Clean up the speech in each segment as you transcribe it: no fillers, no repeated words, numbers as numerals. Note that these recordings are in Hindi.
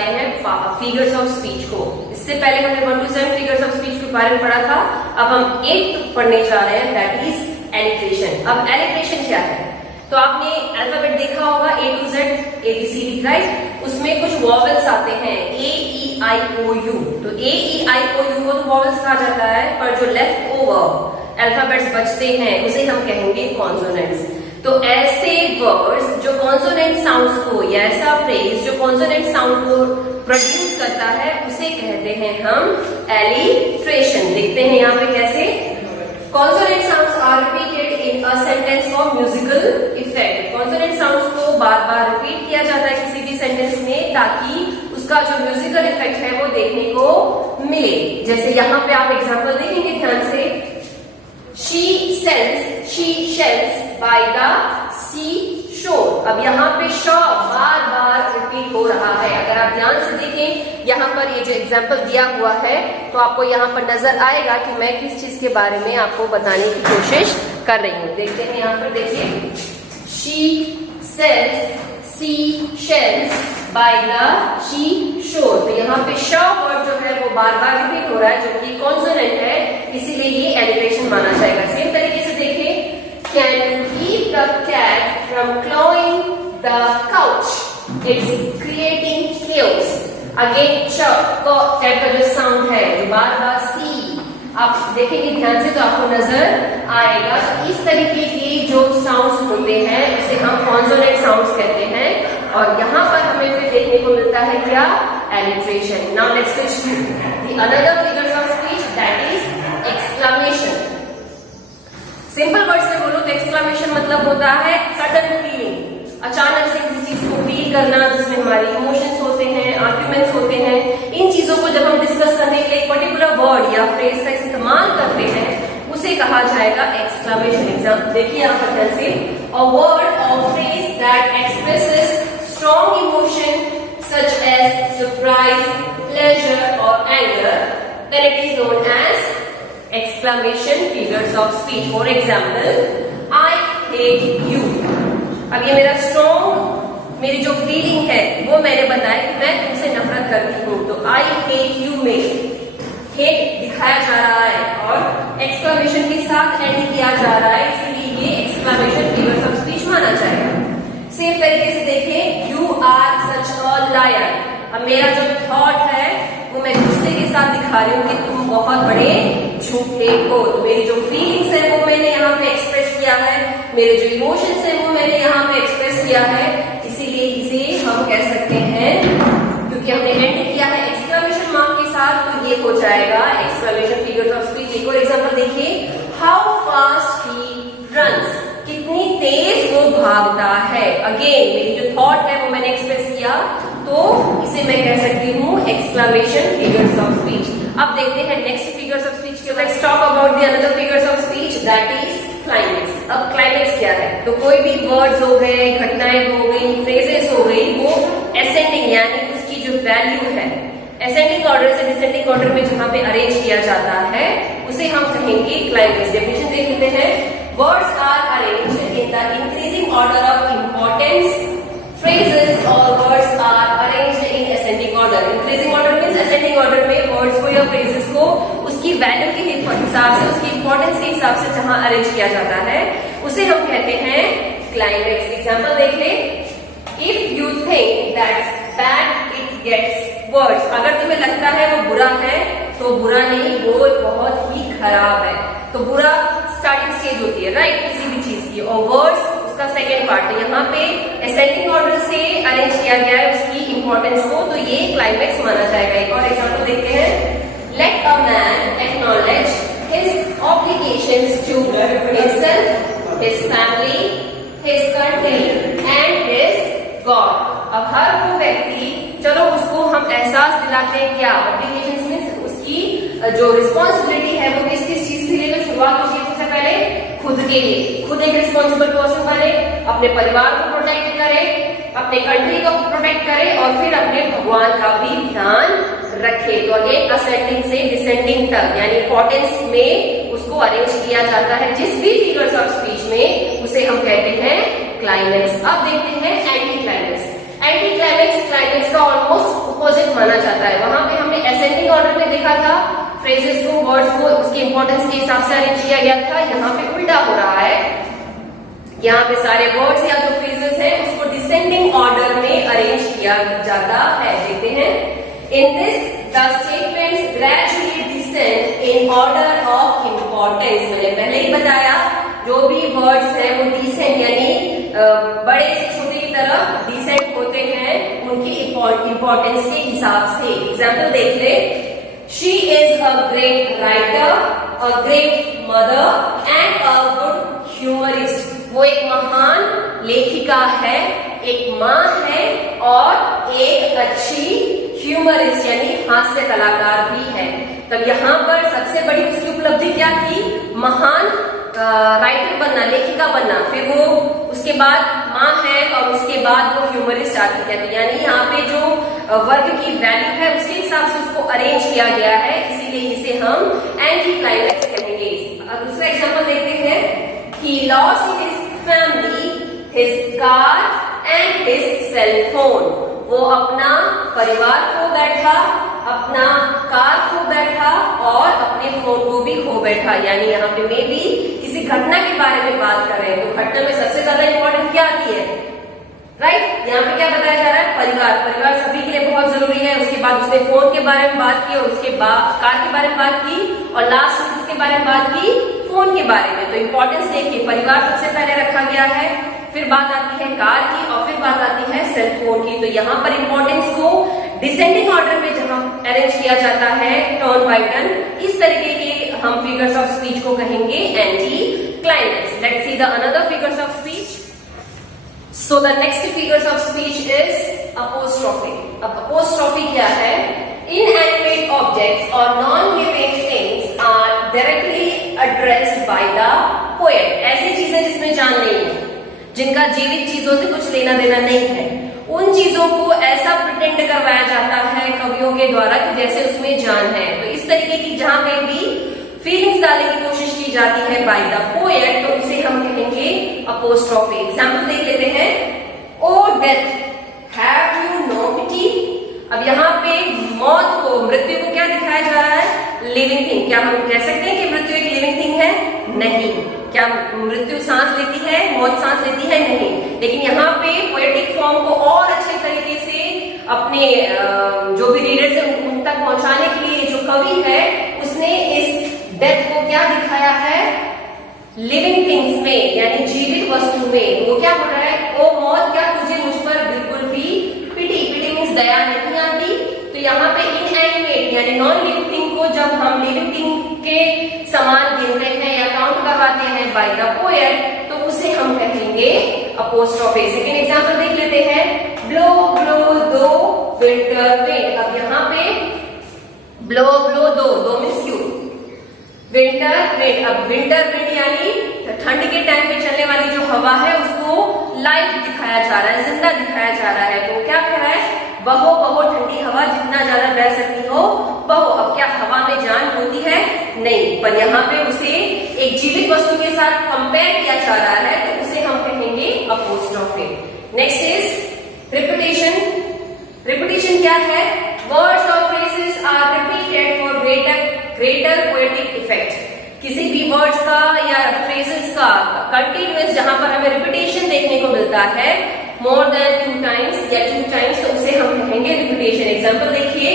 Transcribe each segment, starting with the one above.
जाते हैं फिगर्स ऑफ स्पीच को। इससे पहले हमने 1 to 7 फिगर्स ऑफ स्पीच के बारे में पढ़ा था। अब हम 8 पढ़ने जा रहे हैं, दैट इज एलिट्रेशन। अब एलिट्रेशन क्या है? तो आपने अल्फाबेट देखा होगा A to Z ABCD, right? उसमें कुछ वॉवेल्स आते हैं AEIOU। तो AEIOU को तो वॉवेल्स कहा जाता है, पर जो लेफ्ट ओवर अल्फाबेट्स बचते हैं उसे हम कहेंगे कॉन्सोनेंट्स। तो ऐसे वर्ड्स जो कॉन्सोनेंट साउंड्स को, या ऐसा फ्रेज जो कॉन्सोनेंट साउंड को प्रोड्यूस करता है, उसे कहते हैं हम एलिट्रेशन। देखते हैं यहाँ पे कैसे। Consonant sounds are repeated in a sentence for musical effect. Consonant sounds को बार बार रिपीट किया जाता है किसी भी सेंटेंस में, ताकि उसका जो म्यूजिकल इफेक्ट है वो देखने को मिले। जैसे यहाँ पे आप एग्जाम्पल देखेंगे ध्यान से, she shells by the seashore। अब यहाँ पे shore बार बार रिपीट हो रहा है। अगर आप ध्यान से देखें यहाँ पर ये जो एग्जाम्पल दिया हुआ है, तो आपको यहाँ पर नजर आएगा कि मैं किस चीज के बारे में आपको बताने की कोशिश कर रही हूँ। देखते हैं यहाँ पर, देखिए, she shells by the seashore। तो यहाँ पे shore वर्ड जो है वो बार बार रिपीट हो रहा है, जो कि कॉन्सोनेंट है, इसीलिए ये एलिट्रेशन माना जाएगा। सेम तरीके से देखें, can you keep the cat from clawing the couch? It's creating chaos। Again cat का जो साउंड है, जो बार बार सी, आप देखेंगे ध्यान से तो आपको नजर आएगा। तो इस तरीके के जो साउंड्स होते हैं उसे हम कॉन्सोनेंट साउंड्स कहते हैं, और यहाँ पर हमें फिर देखने को मिलता है क्या? Alliteration. Now let's switch to the another figures of speech, that is exclamation. Simple words में बोलो तो एक्सक्लेमेशन मतलब होता है सडन फीलिंग, अचानक से किसी चीज को फील करना, जिसमें हमारे इमोशंस होते हैं, आर्ग्यूमेंट्स होते हैं। इन चीजों को जब हम डिस्कस करने के लिए एक पर्टिकुलर वर्ड या फ्रेज का इस्तेमाल करते हैं, उसे कहा जाएगा एक्सक्लेमेशन। एग्जाम्पल देखिए आप ध्यान से, अ वर्ड और phrase that expresses strong emotion such as surprise, pleasure और anger, then it is known as exclamation figures of speech। For example, I hate you। अब ये मेरा स्ट्रॉन्ग, मेरी जो फीलिंग है वो मैंने बताया कि मैं तुमसे नफरत करती हूँ। तो I hate you में हेट दिखाया जा रहा है और एक्सक्लेमेशन के साथ एंड किया जा रहा है, इसलिए ये एक्सक्लेमेशन फिगर्स ऑफ स्पीच माना जाएगा। सेम तरीके से देखें, you are such a liar। अब मेरा जो थॉट है वो मैं गुस्से के साथ दिखा रही हूँ कि तुम बहुत बड़े झूठे हो। तो मेरी जो फीलिंग्स है वो मैंने यहाँ पे एक्सप्रेस किया है, मेरे जो इमोशंस है वो मैंने यहाँ पे एक्सप्रेस किया है, इसीलिए इसे हम कह सकते हैं, क्योंकि हमने एंड किया है एक्सक्लेमेशन मार्क के साथ, तो ये हो जाएगा एक्सक्लेमेशन फिगर्स ऑफ स्पीच। एक और एग्जांपल देखिए, हाउ फास्ट ही रन्स। कितनी तेज वो भागता है। अगेन मेरी जो थॉट है वो मैंने एक्सप्रेस किया, तो इसे मैं कह सकती हूँ एक्सक्लेमेशन फिगर्स ऑफ स्पीच। अब देखते हैं नेक्स्ट फिगर्स ऑफ स्पीच के। Let's talk about the another figures of speech, that is climax. अब क्लाइमेक्स क्या है? तो कोई भी वर्ड्स हो गए, घटनाएं हो गई, फ्रेजेस हो गई, वो असेंडिंग यानी उसकी जो वैल्यू है, असेंडिंग ऑर्डर से डिसेंडिंग ऑर्डर में जहां पे अरेंज किया जाता है, उसे हम कहेंगे क्लाइमेक्स। डेफिनेशन देख लेते हैं, words are arranged in the increasing order of importance. phrases or words are arranged in ascending order। increasing order means ascending order में words को या phrases को उसकी value के हिसाब से, उसकी importance के हिसाब से जहां arrange किया जाता है, उसे हम कहते हैं climax। example देख ले, if you think that's bad it gets worse। अगर तुम्हें लगता है वो बुरा है, तो बुरा नहीं, वो बहुत ही खराब है। तो बुरा स्टार्टिंग स्टेज होती है, राइट, किसी भी चीज की, और वर्ड्स उसका सेकेंड पार्ट है। यहाँ पे असेंडिंग ऑर्डर से अरेंज किया गया है उसकी इंपॉर्टेंस को, तो ये क्लाइमेक्स माना जाएगा। एक और एग्जांपल देखते हैं, let a man acknowledge his obligations to himself, his family, his country and his God. अब हर वो व्यक्ति, चलो उसको हम एहसास दिलाते हैं क्या, ऑब्लिगेशंस मींस उसकी जो रिस्पॉन्सिबिलिटी है वो किस किस चीज के लिए। तो शुरुआत होती है सबसे पहले खुद के लिए, खुद एक रिस्पॉन्सिबल पर्सन बने, अपने परिवार को प्रोटेक्ट करे, अपने कंट्री को प्रोटेक्ट करे, और फिर अपने भगवान का भी ध्यान रखे। तो अगेन असेंडिंग से डिसेंडिंग तक यानी इंपॉर्टेंस में उसको अरेंज किया जाता है जिस भी फिगर्स ऑफ स्पीच में, उसे हम कहते हैं क्लाइमेक्स। अब देखते हैं anti climax. Anti climax climax का ऑलमोस्ट उसके इंपॉर्टेंस के हिसाब से अरेंज किया गया था। यहाँ पे उल्टा हो रहा है, यहाँ पे सारे वर्ड्स या जो फ्रेजेस हैं उसको डिसेंडिंग ऑर्डर में अरेंज किया जाता है। देखते हैं, in this the statements gradually descend in order of importance. मैंने पहले ही बताया जो भी वर्ड्स हैं वो डिसेंड यानी बड़े से छोटे की तरफ डिसेंड होते हैं उनकी इंपॉर्टेंस के हिसाब से। एग्जाम्पल देख ले, she is a great writer, a great mother and a good humourist. वो एक महान लेखिका है, एक माँ है और एक अच्छी ह्यूमरिस्ट यानी हास्य कलाकार भी है। तब यहाँ पर सबसे बड़ी उसकी उपलब्धि क्या थी? महान राइटर बनना, लेखिका बनना। फिर वो उसके बाद माँ है और उसके बाद वो ह्यूमरिस्ट आती है। तो यानी यहाँ पे जो वर्ग की वैल्यू है उसके हिसाब से उसको अरेंज किया गया है, इसीलिए इसे हम एंटी क्लाइमैक्स कहेंगे। दूसरा एग्जाम्पल देखते हैं, he lost his family, his car and his cell phone. वो अपना परिवार खो बैठा, अपना कार खो बैठा और अपने फोन को भी खो बैठा। यानी यहाँ पे मे भी किसी घटना के बारे में बात कर रहे हैं, तो घटना में सबसे ज्यादा इंपॉर्टेंट क्या आती है? राइट, यहाँ पे क्या बताया जा रहा है? परिवार। परिवार सभी के लिए बहुत जरूरी है। उसके बाद उसने फोन के बारे में बात की और उसके बाद कार के बारे में बात की और लास्ट में उसके बारे में बात की फोन के बारे में। तो इंपॉर्टेंस देखिए, परिवार सबसे पहले रखा गया है, फिर बात आती है कार की और फिर बात आती है सेल फोन की। तो यहाँ पर इंपॉर्टेंस को डिसेंडिंग ऑर्डर में जहां अरेंज किया जाता है टर्न बाय टर्न, इस तरीके के हम फिगर्स ऑफ स्पीच को कहेंगे anti climax. Let's see the another figures of speech. So the next figures of speech is apostrophe. अब apostrophe क्या है? Inanimate objects or non-living things are directly addressed by the poet. ऐसी चीजें जिसमें जान नहीं है, जिनका जीवित चीजों से कुछ लेना देना नहीं है, उन चीजों को ऐसा प्रिटेंड करवाया जाता है कवियों के द्वारा कि जैसे उसमें जान है। तो इस तरीके की जहां पे भी फीलिंग्स डालने की कोशिश की जाती है बाय द पोएट, तो उसे हम कहेंगे अपोस्ट्रोफी। एग्जाम्पल देख लेते हैं, O death have you no pity. अब यहाँ पे मौत को, मृत्यु को क्या दिखाया जा रहा है? Living thing. क्या हम कह सकते हैं कि मृत्यु एक लिविंग थिंग है? नहीं। क्या मृत्यु सांस लेती है? मौत सांस लेती है? नहीं। लेकिन यहाँ पे पोएटिक फॉर्म को और अच्छे तरीके से अपने जो भी रीडर्स है उन तक पहुंचाने के लिए जो कवि है उसने इस डेथ को क्या दिखाया है? लिविंग थिंग्स में, यानी जीवित वस्तु में। वो क्या बोल रहा है? ओ मौत, क्या तुझे मुझ पर बिल्कुल भी पिटी, पिटी मीन्स दया नहीं आती। तो यहाँ पे इनएनिमेट यानी नॉन लिविंग थिंग को जब हम लिविंग थिंग के समान गिनते हैं या काउंट करवाते हैं बाय द पोएट, तो उसे हम कहेंगे अपोस्ट्रोफी। सेकेंड एग्जाम्पल देख लेते हैं, ब्लो ब्लो दो विंटर विंड। अब यहाँ पे ब्लो ब्लो दो मीन्स यू, विंटर विंड। अब विंटर विंड यानी ठंड के टाइम पे चलने वाली जो हवा है उसको लाइव दिखाया जा रहा है, जिंदा दिखाया जा रहा है। तो क्या कह रहा है? बहो बहो ठंडी हवा, जितना ज्यादा बह सकती हो बहो। अब क्या हवा में जान होती है? नहीं। पर यहाँ पे उसे एक जीवित वस्तु के साथ कंपेयर किया जा रहा है, तो उसे हम कहेंगे apostrophe. Next is repetition. Repetition क्या है? वर्ड्स और phrases are repeated for greater poetic effect. किसी भी वर्ड्स का या फ्रेजेस का कंटिन्यूअस जहां पर हमें रिपीटेशन देखने को मिलता है मोर देन 2 टाइम्स या 2 टाइम्स, तो उसे हम कहेंगे रिपीटेशन। एग्जाम्पल देखिए,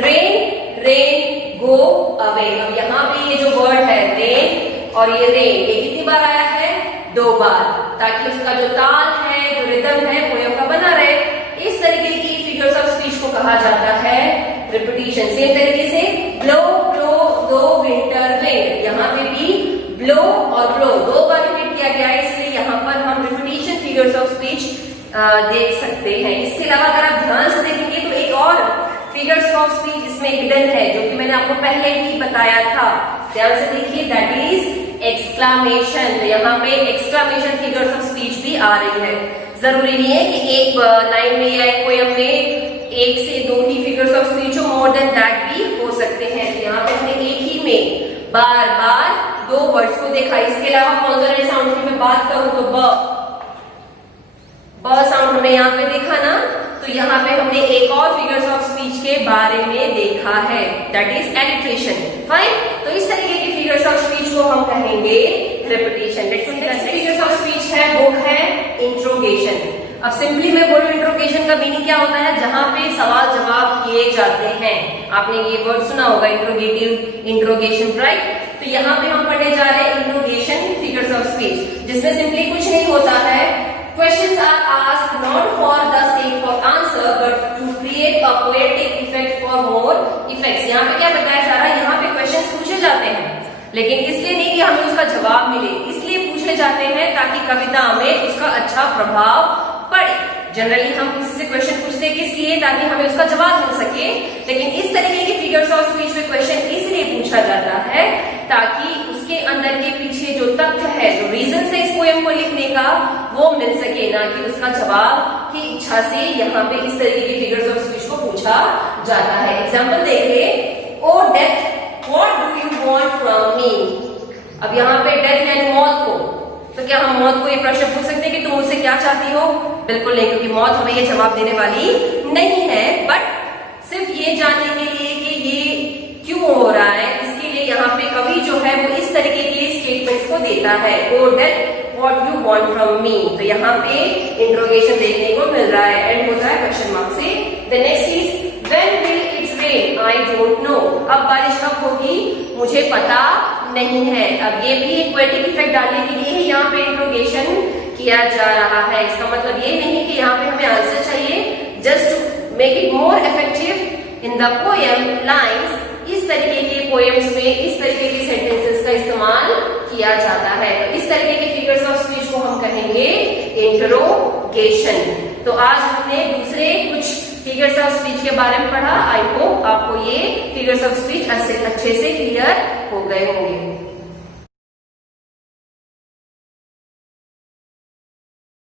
रेन रेन गो अवे। अब यहाँ पे ये जो वर्ड है रेन और ये रेन, ये कितनी बार आया है? 2 बार, ताकि उसका जो ताल है, जो रिदम है पोएम का बना रहे। इस तरीके की फिगर्स ऑफ स्पीच को कहा जाता है रिपीटेशन। सेम तरीके से ब्लो ब्लो दो विंटर विंड, यहाँ पे भी ब्लो और ब्लो 2 बार रिपीट किया गया है, इसलिए यहाँ पर हम रिपीटेशन फिगर्स ऑफ स्पीच देख सकते हैं। इसके अलावा अगर आप ध्यान से देखेंगे तो एक और फिगर्स ऑफ स्पीच इसमें हिडन है, जो कि मैंने आपको पहले ही बताया था। ध्यान से देखिए, दैट इज एक्सक्लामेशन। तो यहाँ पे एक्सक्लामेशन फिगर्स ऑफ स्पीच भी आ रही है। जरूरी नहीं है कि एक लाइन में या एक पोएम में 1 से 2 ही फिगर्स ऑफ स्पीच हो, मोर देन दैट भी हो सकते हैं। तो यहाँ पे हमने एक ही में बार बार 2 वर्ड्स को देखा। इसके अलावा कॉन्सोनेंट साउंड की मैं बात करूं तो ब साउंड हमने यहाँ पे देखा ना, तो यहाँ पे हमने एक और फिगर्स ऑफ स्पीच के बारे में देखा है, दैट इज एलिट्रेशन। फाइन। तो इस तरीके की फिगर्स ऑफ स्पीच को हम कहेंगे repetition. Next figures of speech है वो है इंट्रोगेशन। अब सिंपली मैं बोलूं इंट्रोगेशन का मीनिंग क्या होता है, जहां पे सवाल जवाब किए जाते हैं। आपने ये वर्ड सुना होगा इंट्रोगेटिव, इंट्रोगेशन, राइट। तो यहाँ पे हम पढ़ने जा रहे हैं इंट्रोगेशन फिगर्स ऑफ स्पीच, जिसमें सिंपली कुछ नहीं होता है, questions are asked not for the sake of answer but to create a poetic effect for more effects. यहाँ पे क्या बताया जा रहा है, यहाँ पे क्वेश्चंस पूछे जाते हैं लेकिन इसलिए नहीं कि हमें उसका जवाब मिले, इसलिए पूछे जाते हैं ताकि कविता में उसका अच्छा प्रभाव पड़े। जनरली हम किसी से क्वेश्चन पूछते किस लिए, ताकि हमें उसका जवाब मिल सके, लेकिन इस तरीके की फिगर्स ऑफ स्पीच में क्वेश्चन इसलिए पूछा जाता है ताकि उसके अंदर के पीछे जो तथ्य है, जो रीजन है इस पोएम को लिखने का, वो मिल सके, ना कि उसका जवाब की इच्छा से यहाँ पे इस तरीके की फिगर्स ऑफ स्पीच को पूछा जाता है। एग्जाम्पल देखिए, O death what do you want from me. अब यहाँ पे डेथ यानी मौत को, तो क्या हम मौत को ये प्रश्न पूछ सकते हैं कि तुम मुझसे क्या चाहती हो? बिल्कुल नहीं, क्योंकि मौत हमें ये जवाब देने वाली नहीं है। बट सिर्फ ये जानने के लिए कि ये क्यों हो रहा है, इसके लिए यहाँ पे कवि जो है वो इस तरीके के स्टेटमेंट्स को देता है, O death what you want from me. तो यहाँ पे इंट्रोगेशन देखने को मिल रहा है, एंड होता है क्वेश्चन मार्क से। The next is when will it rain, I don't know. अब बारिश कब होगी मुझे पता नहीं है। अब ये भी एक पोएटिक इफेक्ट डालने के लिए ही यहाँ पे इंट्रोगेशन किया जा रहा है। इसका मतलब ये नहीं कि यहाँ पे हमें आंसर चाहिए, just to make it more effective in the poem lines. इस तरीके के पोएम्स में इस तरीके के सेंटेंसेस का इस्तेमाल किया जाता है। तो इस तरीके के फिगर्स ऑफ स्पीच को हम कहेंगे इंट्रोगेशन। तो आज हमने दूसरे कुछ फिगर्स ऑफ स्पीच के बारे में पढ़ा। आई होप आपको ये फिगर्स ऑफ स्पीच अच्छे से क्लियर हो गए होंगे।